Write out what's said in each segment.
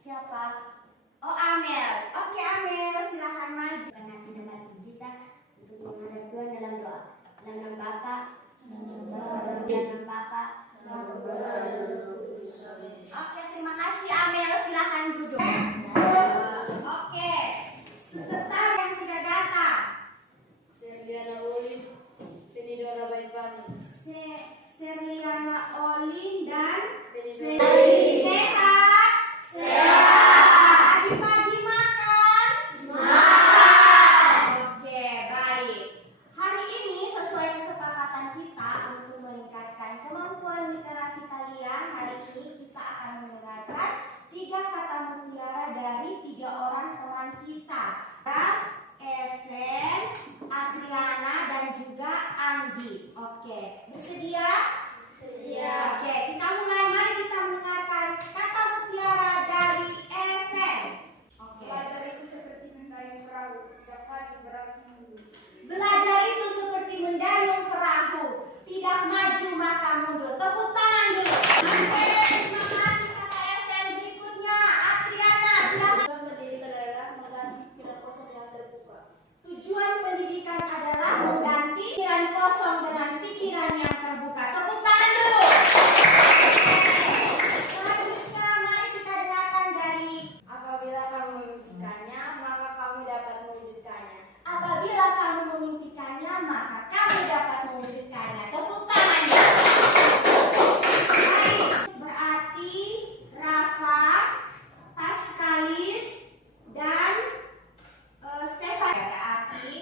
Siapa? Oh, Amel. Oke, Amel, silahkan maju. Karena tidak kita untuk menghadap Tuhan dalam doa. Dalam nama Bapa, dalam nama Bapa. Oke, terima kasih Amel. Silahkan duduk. Oke, sebentar yang tidak datang. Serliana Olin, Fenidora Baikani. Serliana Olin dan Fenidora. Sehat. Pagi-pagi makan. Oke, baik. Hari ini sesuai kesepakatan kita untuk meningkatkan kemampuan literasi kalian, hari ini kita akan mendengarkan 3 kata mutiara dari 3 orang teman kita. Evan, Adriana, dan juga Anggi. Oke, bersedia? Sedia. Oke, kita mulai. Mari kita mendengarkan kata mutiara dari Evan. Oke. Belajar itu seperti mendayung perahu, tidak maju berarti mundur. Belajar itu seperti mendayung perahu, tidak maju maka mundur. Tepuk tangan dulu. Oke, terima kasih kata Evan. Berikutnya Adriana, silakan. Tujuan pendidikan adalah mengganti pikiran kosong yang terbuka. Tujuan pendidikan adalah mengganti pikiran kosong dengan pikiran yang terbuka. Tepuk tangan dulu. Selanjutnya mari kita dengarkan dari Apabila kamu memimpikannya, maka kamu dapat mewujudkannya. apabila kamu memimpikannya maka kamu dapat mewujudkannya. Tepuk tangan. Baik, berarti Rafa, Paskalis, dan Stefan. Berarti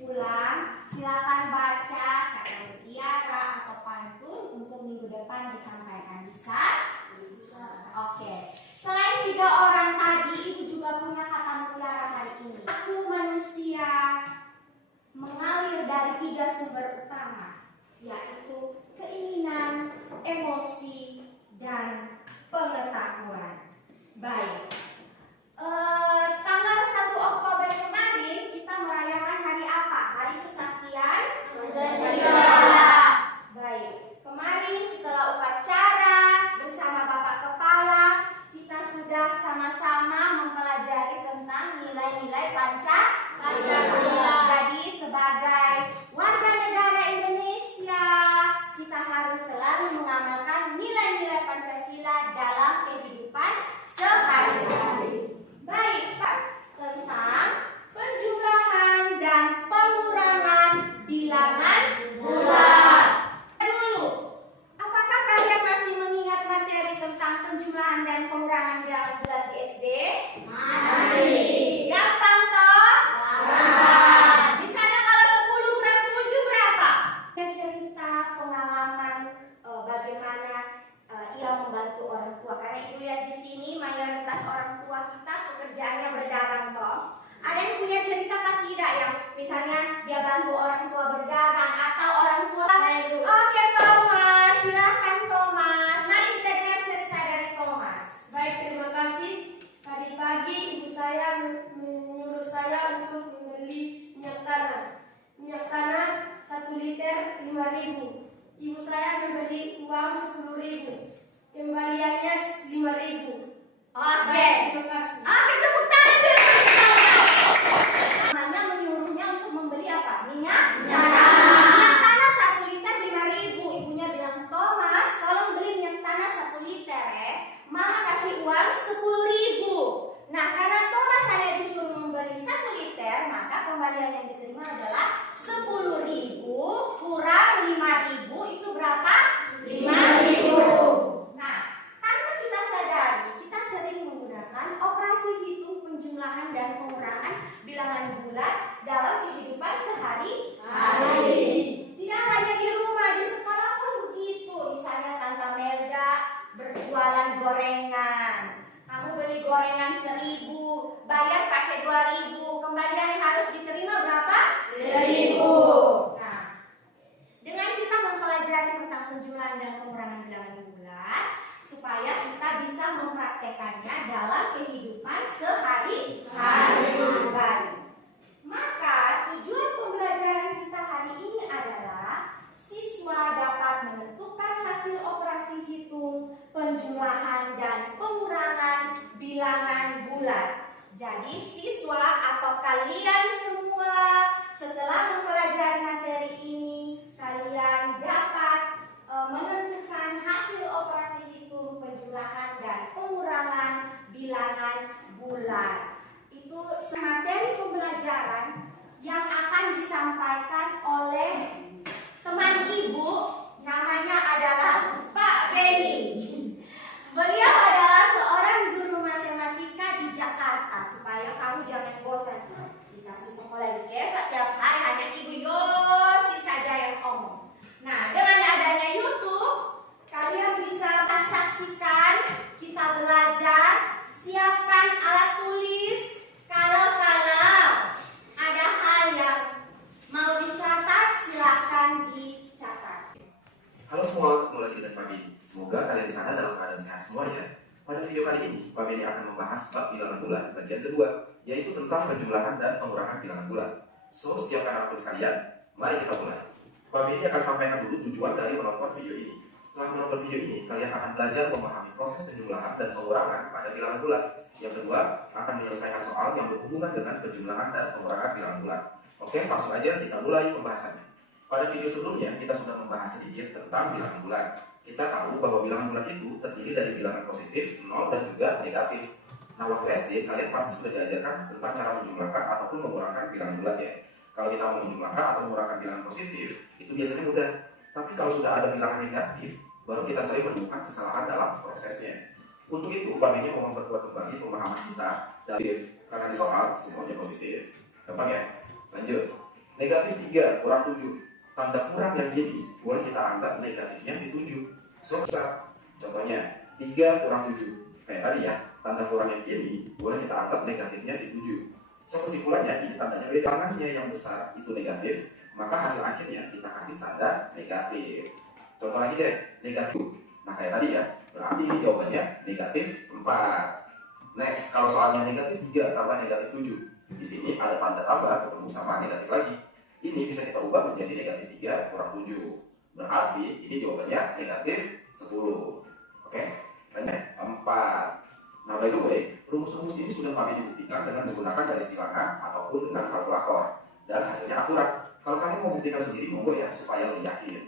pulang, silakan baca kata mutiara atau pantun untuk minggu depan disampaikan. Bisa? Oke. Selain 3 orang tadi, ibu juga punya kata mutiara hari ini. Aku manusia mengalir dari 3 sumber utama, yaitu keinginan, emosi, dan pengetahuan. Baik. Tanggal 1 Oktober kemarin kita merayakan hari apa? Hari Kesaktian Pancasila. Baik. Kemarin setelah upacara bersama Bapak Kepala, kita sudah sama-sama mempelajari tentang nilai-nilai Pancasila. Jadi sebagai warga negara Indonesia, kita harus selalu mengamalkan nilai-nilai Pancasila dalam kehidupan sehari-hari. Baik, Pak. Tentang penjumlahan dan pengurangan bilangan bulat. Dulu, apakah kalian masih mengingat materi tentang penjumlahan dan pengurangan bilangan bulat di SD? Masih. Gampang toh? Di sana kalau 10 kurang 7 berapa? Yang cerita pengalaman bagaimana ia membantu orang tua. Karena ibu lihat di sini mayoritas orang tua kita pekerjaannya berdagang toh. Ada yang punya cerita kan tidak yang misalnya dia bantu orang tua berdagang atau orang tua. Oke Thomas, silahkan Thomas. Mari kita dengar cerita dari Thomas. Baik, terima kasih. Tadi pagi ibu saya menyuruh saya untuk membeli minyak tanah. Minyak tanah 1 liter 5.000. Ibu saya memberi uang 10.000. Kembaliannya 5.000. Oke. Terima kasih. Oke, tepuk tangan dulu. Mana menyuruhnya untuk membeli apa? Minyak? Minyak tanah 1 liter 5.000. Ibunya bilang, Thomas, tolong beli minyak tanah 1 liter ya. Mama kasih uang 10.000. Nah, karena Thomas hanya disuruh membeli 1 liter, maka kembalian yang diterima adalah 10.000 kurang 5.000 itu berapa? 5.000. Nah, tanpa kita sadari, kita sering menggunakan operasi hitung penjumlahan dan pengurangan bilangan bulat dalam kehidupan sehari-hari. Tidak hanya di rumah, di sekolah pun begitu. Misalnya Tante Melda berjualan gorengan. Kamu beli gorengan 1.000, bayar pakai 2.000, kembalian yang harus diterima berapa? disampaikan oleh teman ibu, namanya adalah Pak Beni. Beliau adalah seorang guru matematika di Jakarta. Supaya kamu jangan bosan, kita sekolah di Keva tiap hari hanya Ibu Yosi saja yang omong. Nah, dengan adanya YouTube, kalian bisa saksikan kita belajar. Siapkan alat tulis. Kalau ada hal yang mau dicatat, silakan dicatat. Halo semua, ketemu lagi dengan Pak Beni. Semoga kalian di sana dalam keadaan sehat semua ya. Pada video kali ini, Pak Beni akan membahas bab bilangan bulat bagian kedua, yaitu tentang penjumlahan dan pengurangan bilangan bulat. So, siapkan alat tulis kalian. Mari kita mulai. Pak Beni akan sampaikan dulu tujuan dari menonton video ini. Setelah menonton video ini, kalian akan belajar memahami proses penjumlahan dan pengurangan pada bilangan bulat. Yang kedua, akan menyelesaikan soal yang berhubungan dengan penjumlahan dan pengurangan bilangan bulat. Oke, langsung aja kita mulai pembahasannya. Pada video sebelumnya, kita sudah membahas sedikit tentang bilangan bulat. Kita tahu bahwa bilangan bulat itu terdiri dari bilangan positif, 0, dan juga negatif. Nah, waktu SD, kalian pasti sudah diajarkan tentang cara menjumlahkan ataupun mengurangkan bilangan bulat ya. Kalau kita mau menjumlahkan atau mengurangkan bilangan positif, itu biasanya mudah. Tapi kalau sudah ada bilangan negatif, baru kita sering menemukan kesalahan dalam prosesnya. Untuk itu, Pak Beni mau memperkuat kembali pemahaman kita negatif, karena di soal semuanya positif. Gampang ya? Lanjut. Negatif 3 kurang 7. Tanda kurang yang ini boleh kita anggap negatifnya si 7. So, contohnya 3 kurang 7. Kayak tadi ya, tanda kurang yang ini boleh kita anggap negatifnya si 7. So, kesimpulannya ini tandanya beda. Bilangannya yang besar itu negatif, maka hasil akhirnya kita kasih tanda negatif. Contoh lagi deh, negatif. Nah, kayak tadi ya, berarti ini jawabannya negatif 4. Next, kalau soalnya negatif 3 tambah negatif 7. Di sini ada tanda tambah ketemu sama negatif lagi. Ini bisa kita ubah menjadi negatif 3 kurang 7. Berarti ini jawabannya negatif 10. Oke, banyak 4. Nah, by the way, rumus-rumus ini sudah kami dibuktikan dengan menggunakan garis bilangan ataupun dengan kalkulator. Dan hasilnya akurat. Kalau kalian mau buktikan sendiri, monggo ya, supaya lebih yakin.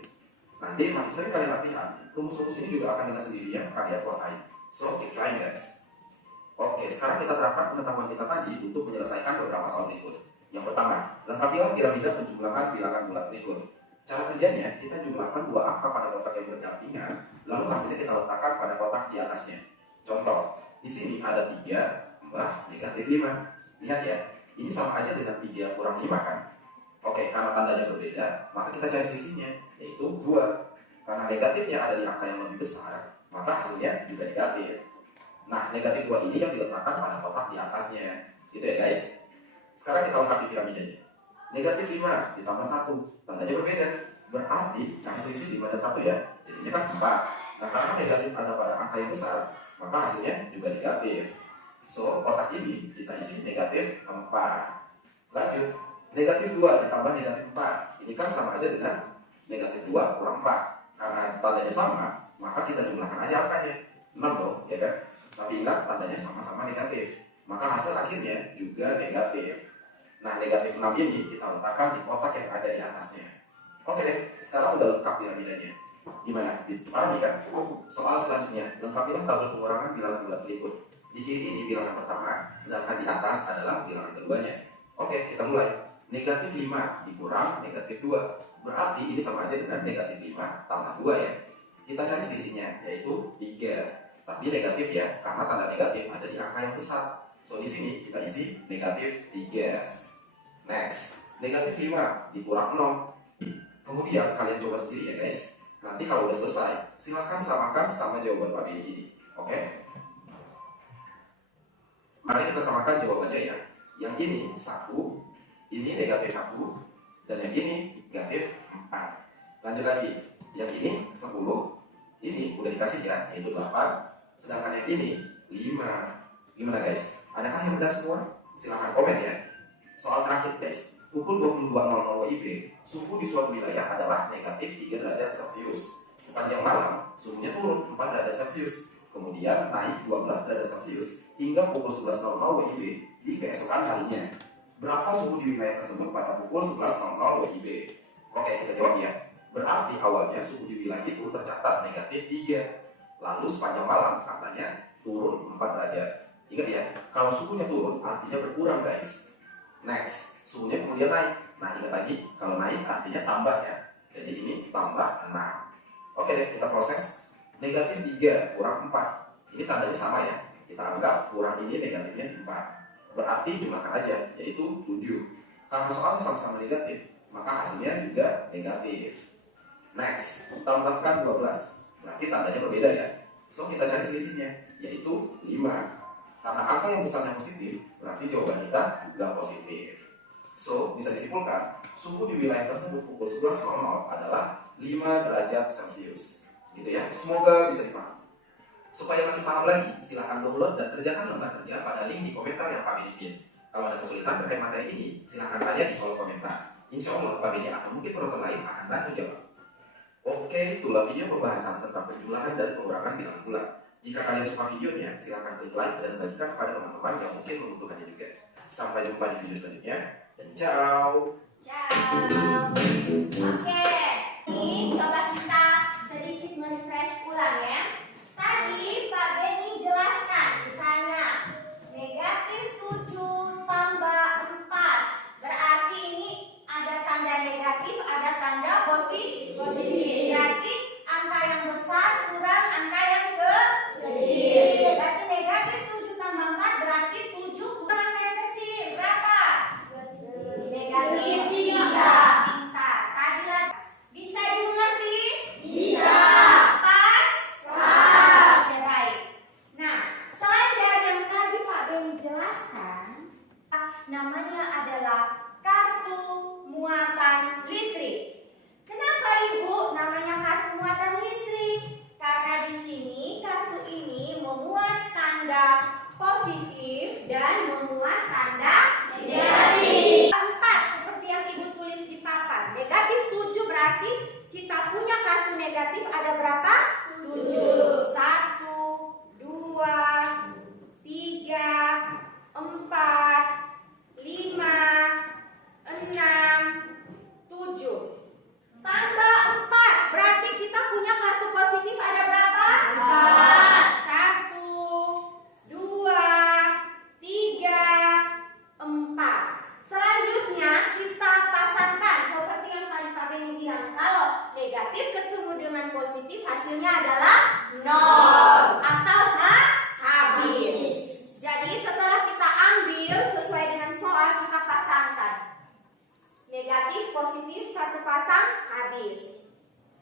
Nanti makin sering kalian latihan, rumus-rumus ini juga akan dengan sendirinya kalian kuasai. So, keep trying guys. Oke, sekarang kita terapkan pengetahuan kita tadi untuk menyelesaikan beberapa soal berikut. Yang pertama, lengkapilah piramida penjumlahan bilangan bulat berikut. Cara kerjanya, kita jumlahkan dua angka pada kotak yang berdampingan, lalu hasilnya kita letakkan pada kotak di atasnya. Contoh, di sini ada 3 tambah negatif 5. Lihat ya, ini sama aja dengan 3 kurang 5 kan? Oke, karena tandanya berbeda, maka kita cari selisihnya, yaitu 2. Karena negatifnya ada di angka yang lebih besar, maka hasilnya juga negatif. Nah, negatif 2 ini yang diletakkan pada kotak di atasnya. Gitu ya guys. Sekarang kita lengkapi piramidanya. Negatif 5 ditambah 1, tandanya berbeda. Berarti cari selisih 5 dan 1 ya. Jadinya kan 4. Nah, karena negatif ada pada angka yang besar, maka hasilnya juga negatif. So, kotak ini kita isi negatif 4. Lanjut. Negatif 2 ditambah negatif 4. Ini kan sama aja dengan negatif 2 kurang 4. Karena tandanya sama, maka kita jumlahkan aja angkanya. 6 dong, ya kan? Tapi ingat tandanya sama-sama negatif, maka hasil akhirnya juga negatif. Nah, negatif 6 ini kita letakkan di kotak yang ada di atasnya. Oke deh, sekarang udah lengkap piramidanya. Gimana? Dipahami kan? Soal selanjutnya, lengkapilah tabel pengurangan bilangan bulat berikut. Di kiri ini bilangan pertama, sedangkan di atas adalah bilangan keduanya. Oke, kita mulai. Negatif 5 dikurang negatif 2. Berarti ini sama aja dengan negatif 5 tambah 2 ya. Kita cari selisihnya, yaitu 3. Tapi negatif ya, karena tanda negatif ada di angka yang besar. So, di sini kita isi negatif 3. Next, negatif 5 dikurang 0. Kemudian kalian coba sendiri ya guys. Nanti kalau udah selesai, silahkan samakan sama jawaban Pak Beni ini. Oke? Mari kita samakan jawabannya ya. Yang ini 1, ini negatif 1, dan yang ini negatif 4. Lanjut lagi, yang ini 10, ini udah dikasih ya, yaitu 8. Sedangkan yang ini 5. Gimana guys? Adakah yang benar semua? Silahkan komen ya. Soal terakhir guys, pukul 22.00 WIB, suhu di suatu wilayah adalah negatif 3 derajat Celcius. Sepanjang malam, suhunya turun 4 derajat Celcius. Kemudian naik 12 derajat Celcius hingga pukul 11.00 WIB di keesokan harinya. Berapa suhu di wilayah tersebut pada pukul 11.00 WIB? Oke, kita jawab ya. Berarti awalnya suhu di wilayah itu tercatat negatif 3. Lalu sepanjang malam katanya turun 4 derajat. Ingat ya, kalau suhunya turun artinya berkurang guys. Next, suhunya kemudian naik. Nah, ingat lagi, kalau naik artinya tambah ya. Jadi ini tambah 6. Oke deh, kita proses. Negatif 3 kurang 4. Ini tandanya sama ya. Kita anggap kurang ini negatifnya 4. Berarti jumlahkan aja, yaitu 7. Karena soalnya sama-sama negatif, maka hasilnya juga negatif. Next, tambahkan 12. Berarti tandanya berbeda ya. So, kita cari selisihnya, yaitu 5. Karena angka yang besarnya positif, berarti jawaban kita juga positif. So, bisa disimpulkan, suhu di wilayah tersebut pukul 11.00 adalah 5 derajat Celcius. Gitu ya, semoga bisa dipahami. Supaya makin paham lagi, silahkan download dan kerjakan lembar kerja pada link di komentar yang Pak Beni pin. Kalau ada kesulitan terkait materi ini, silahkan tanya di kolom komentar. Insya Allah, Pak Beni atau mungkin penonton lain akan bantu jawab. Oke, itulah video pembahasan tentang penjumlahan dan pengurangan bilangan bulat. Jika kalian suka videonya, silahkan klik like dan bagikan kepada teman-teman yang mungkin membutuhkannya juga. Sampai jumpa di video selanjutnya, dan ciao! Ciao. Oke, ini coba kita sedikit merefresh ulang ya. Tadi Pak Beni jelaskan di sana negatif 7 tambah 4. Berarti ini ada tanda negatif, ada tanda positif. Berarti angka yang besar kurang angka yang kecil. Berarti negatif 7 tambah 4 berarti 7 kurang angka yang kecil. Berapa? Negatif 3. Pintar. Tadi lagi. Bisa dimengerti? Bisa. Pas? Pas. Oke, baik. Nah, selain dari yang tadi Pak Beni jelaskan, namanya adalah kartu muatan listrik. Kenapa Ibu namanya kartu muatan listrik? Karena di sini kartu ini memuat tanda positif dan memuat tanda negatif. 4 seperti yang Ibu tulis di papan. Negatif 7 berarti kita punya kartu negatif ada berapa? 7. 1, 2, 3, 4, 5, 6, 7. Tambah 4 berarti kita punya kartu positif ada berapa? 1, 2, 3, 4. Selanjutnya kita pasangkan seperti yang tadi Pak Beni bilang. Kalau negatif ketemu dengan positif hasilnya adalah 0 atau habis. Jadi setelah kita ambil sesuai dengan soal kita pasangkan. Negatif positif satu pasang habis.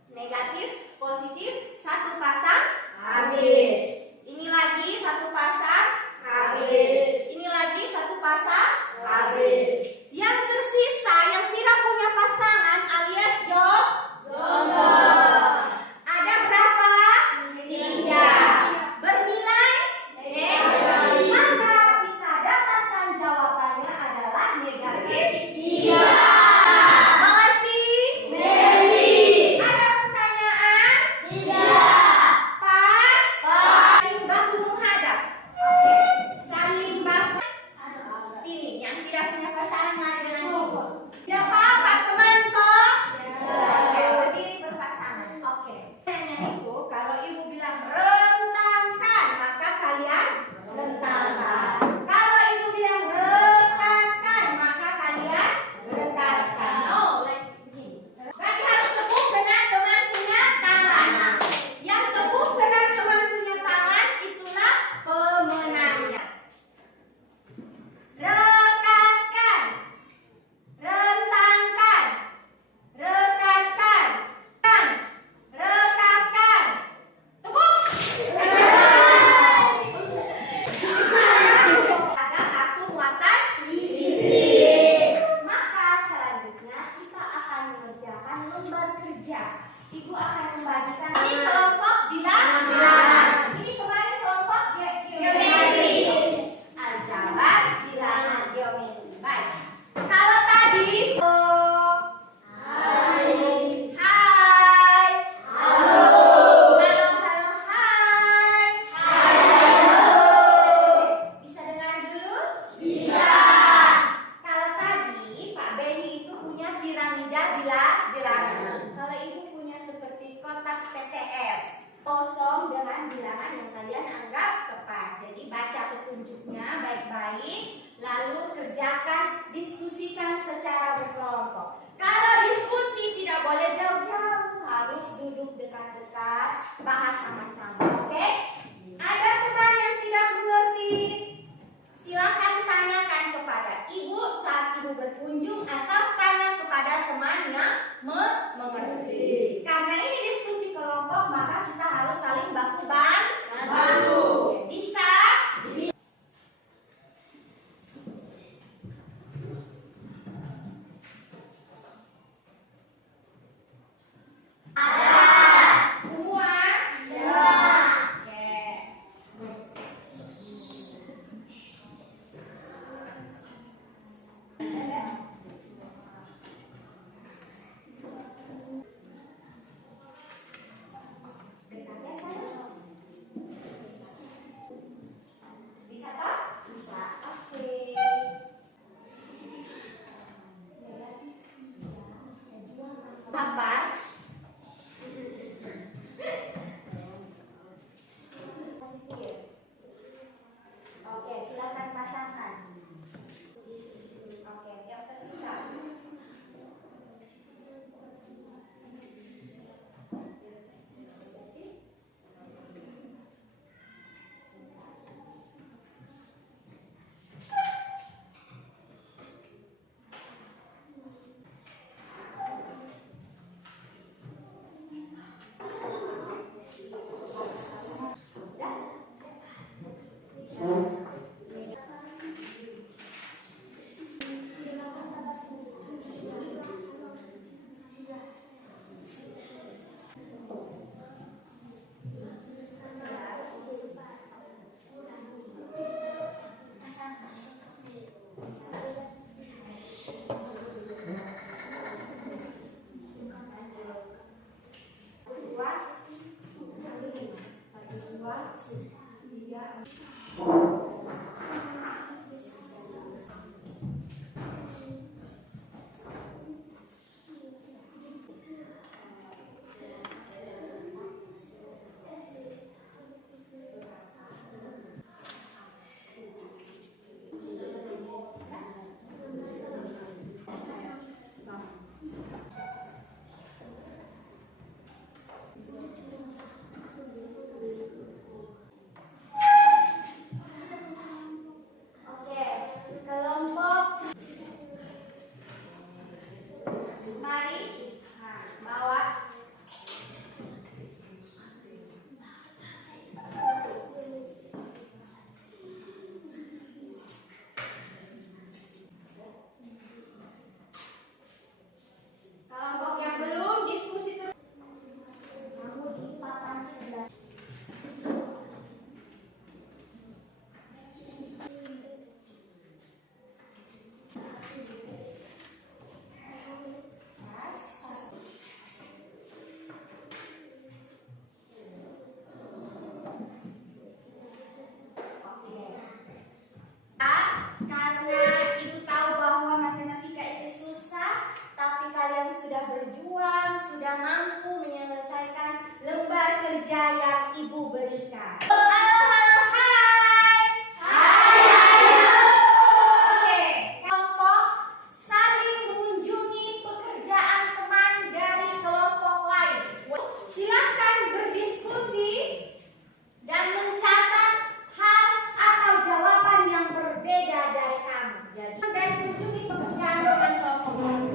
Negatif positif satu pasang habis. Ini lagi satu pasang habis. Ini lagi satu pasang habis. Yang tersisa yang tidak punya pasangan alias jomblo. Ada berapa? 3. Bernilai negatif. Maka kita dapatkan jawabannya adalah negatif 3. Mengerti? Ada pertanyaan? Tidak. Pas? Saling baku menghadap. Oke. Saling baku. Sini, yang tidak punya pasangan mari dengan ibu. Tidak apa-apa, teman toh? Oke, berdiri berpasangan. Oke. Dengan ibu, kalau ibu bilang rentangkan, maka kalian rentangkan. Kalau ibu bilang rekatkan, maka kalian rekatkan. Oh, begini. Berarti harus tepuk dengan teman punya tangan. Yang tepuk dengan teman punya tangan itulah pemenangnya. Rekatkan, rentangkan, rekatkan, rekatkan. Tepuk. Ada kartu muatan listrik. Maka selanjutnya kita akan mengerjakan lembar kerja. Ibu akan membagikan ini kelompok bilangan. Ini kemarin kelompok geometris. Aljabar bilangan geometri. Baik. Kalau tadi hai. Hai. Halo. Halo, halo, hai. Bisa dengar dulu? Bisa. Kalau tadi Pak Beni itu punya piramida bilangan. Kalau ibu punya seperti kotak PTS. kosong dengan bilangan yang kalian anggap tepat. Jadi baca petunjuknya baik-baik, lalu kerjakan, diskusikan secara berkelompok. Kalau diskusi tidak boleh jauh-jauh, harus duduk dekat-dekat, bahas sama-sama. Oke? Ada teman yang tidak mengerti? Silakan tanyakan kepada ibu saat ibu berkunjung atau tanya kepada teman yang mengerti. Karena ini diskusi kelompok, maka kita harus saling baku-bantu. Bisa? Ada. Semua? Ya. Oke. Dekatnya sana. Bisa toh? Bisa. Oke. Apa? Oke, silakan pasangkan. Oke, yang tersisa. Oke, kelompok. Mari, bawa. Kelompok yang belum diskusi terus. Kamu di papan sebelah. Karena ibu tahu bahwa matematika itu susah, tapi kalian sudah berjuang, sudah mampu menyelesaikan lembar kerja yang ibu berikan. Halo, halo, hai. Oke, kelompok saling mengunjungi pekerjaan teman dari kelompok lain. Silahkan berdiskusi dan mencatat hal atau jawaban yang berbeda dari kamu. Jadi, dan kunjungi pekerjaan dengan kelompok lain.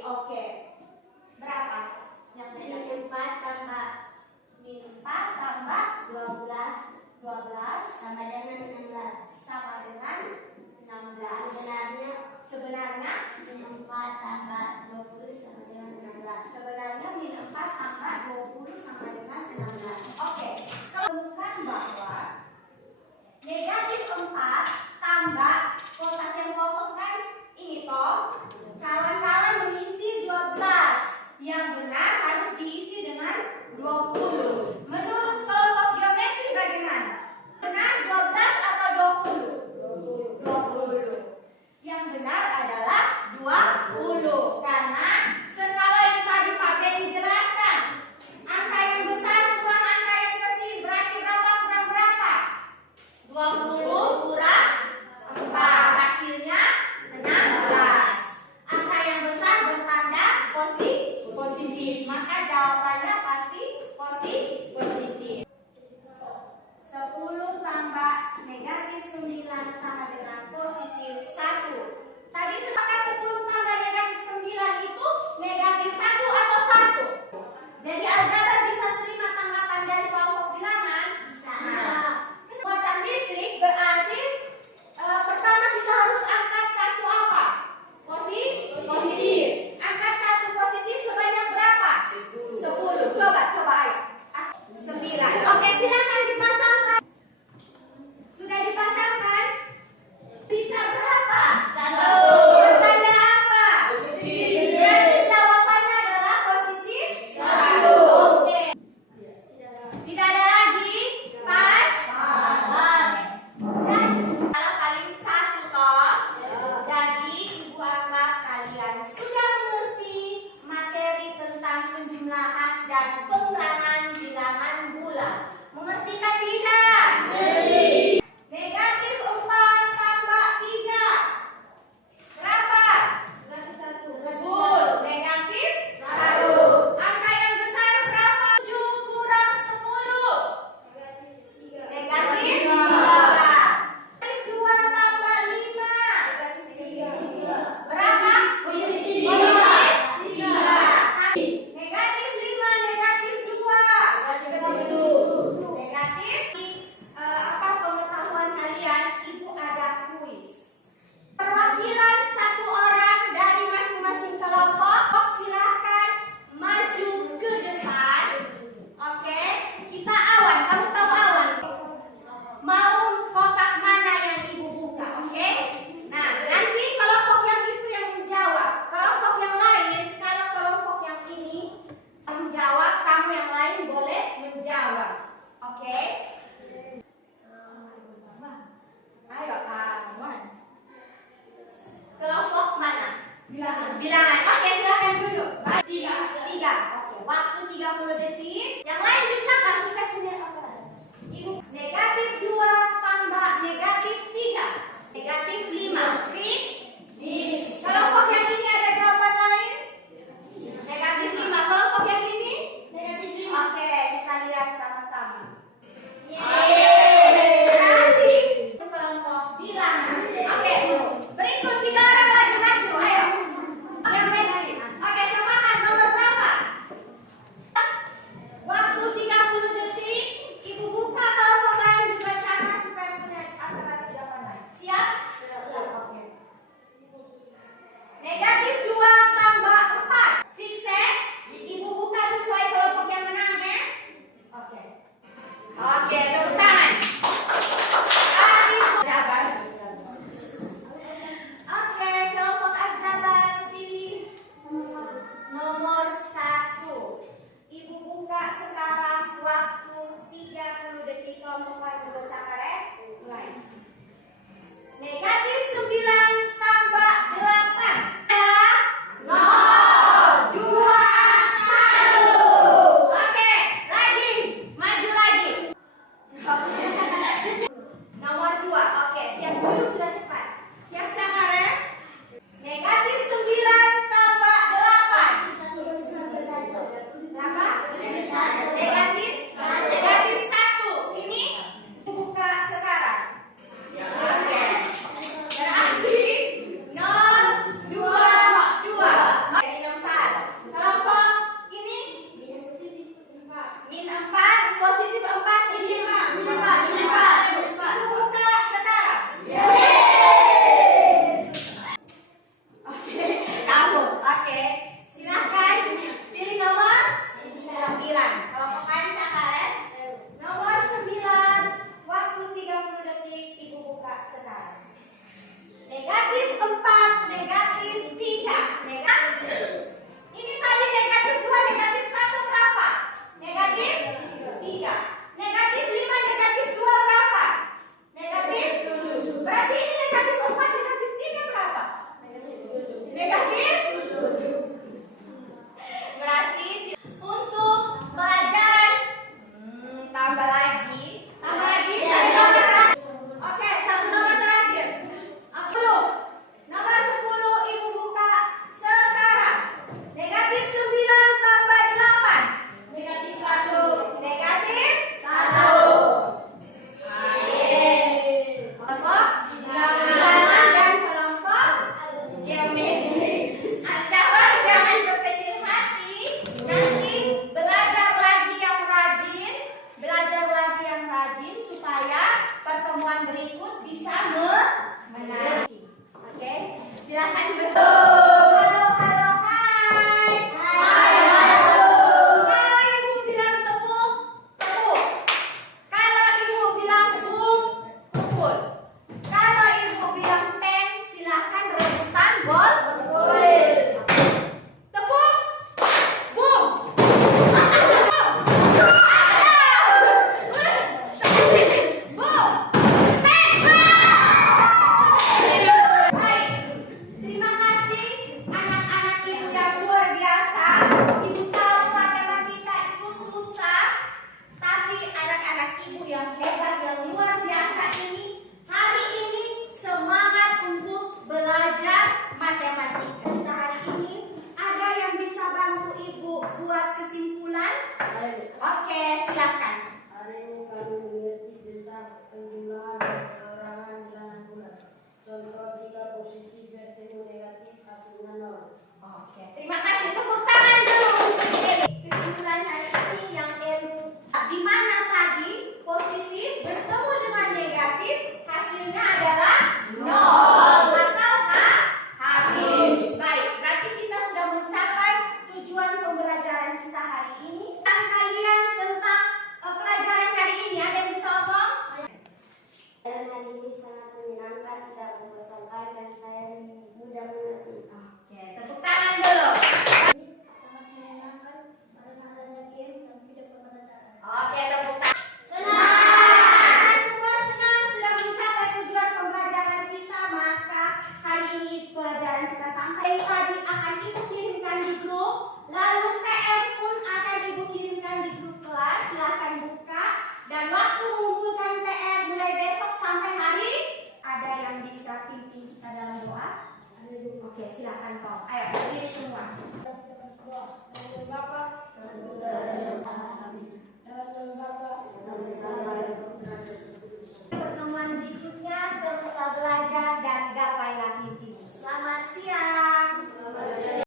Oke. Berapa? Yang beda. Min 4 tambah Min 4 tambah 12 sama dengan 16. sebenarnya Sebenarnya min 4 tambah 20 sama dengan 16. sebenarnya min 4 tambah 20 sama dengan 16. Oke. Kalau bukan bahwa negatif 4 tambah kotak yang kosong kan ini toh. Kawan-kawan mengisi 12. Yang benar harus diisi dengan 20. Menurut kelompok geometri bagaimana? Benar 12 atau 20? 20. Yang benar adalah 20 karena skala yang tadi Pak Benny jelaskan. Angka yang besar kurang angka yang kecil berarti berapa kurang berapa? 20 kurang 4 hasilnya 16. Angka yang besar bertanda positif. Maka jawabannya pasti positif. 10 tambah negatif 9 sama dengan positif 1. Tadi itu apakah 10 tambah negatif 9 itu negatif 1 atau 1? Jadi aljabar bisa terima tanggapan dari kelompok bilangan? Bisa. Kekuatan listrik berarti pertama kita harus angkat kartu apa? Positif. Angkat kartu positif sebanyak berapa? 10. Coba ayo. 9. Oke, silakan dipasangkan. Sudah dipasangkan? Sisa berapa? 1. Bertanda apa? Positif. Berarti jawabannya adalah positif 1. Oke. Tidak ada lagi? Pas? Jadi, kalau paling 1 toh. Jadi, Ibu anggap kalian sudah mengerti materi tentang penjumlahan dan pengurangan bilangan bulat. Mengertikah tidak? Negatif 4 tambah 3. Berapa? Betul, negatif 1. Angka yang besar berapa? 7 kurang 10. Negatif 3. Negatif 2 tambah 5. Berapa? Positif 3. Negatif 5, negatif 2. Negatif. Apa pengetahuan kalian? Ibu ada kuis. Perwakilan 1 orang dari masing-masing kelompok silahkan maju ke depan. Oke, kita awan. Kamu tahu awan? Mau kotak mana yang ibu buka? Oke. Nah, nanti kelompok yang itu yang menjawab. Kelompok yang lain, kalau kelompok yang ini menjawab, kamu yang lain boleh menjawab. Oke. Ayo, kawan. Kelompok mana? Bilangan. Oke, silakan duduk. 3. Oke, waktu 30 detik. Yang lain diucapkan supaya punya apa? Ibu. Negatif 2 tambah negatif 3. Negatif 5. Fix? Kelompok yang ini ada jawaban lain? Negatif 5. Kelompok yang ini? negatif 5. Oke, kita lihat sama-sama. Kelompok bilangan. Oke, berikut 3 orang lagi maju. Ayo. Yang lain. Oke, semangat. Nomor berapa? tidak membosankan dan saya mudah mengerti. Oke, tepuk tangan dulu. Sangat menyenangkan karena adanya game dan video pembelajaran. Oke, tepuk tangan. Senang. Semua senang sudah mencapai tujuan pembelajaran kita, maka hari ini pelajaran kita sampai. Tadi akan ibu kirimkan di grup, lalu PR pun akan ibu kirimkan di grup kelas. Silahkan buka dan waktu mengumpulkan PR mulai besok sampai hari. Ada yang bisa pimpin kita dalam doa? Oke, silahkan Tom. Ayo berdiri semua. Dalam nama Bapa dan Putra dan Roh Kudus. Dalam nama Bapa dan Putra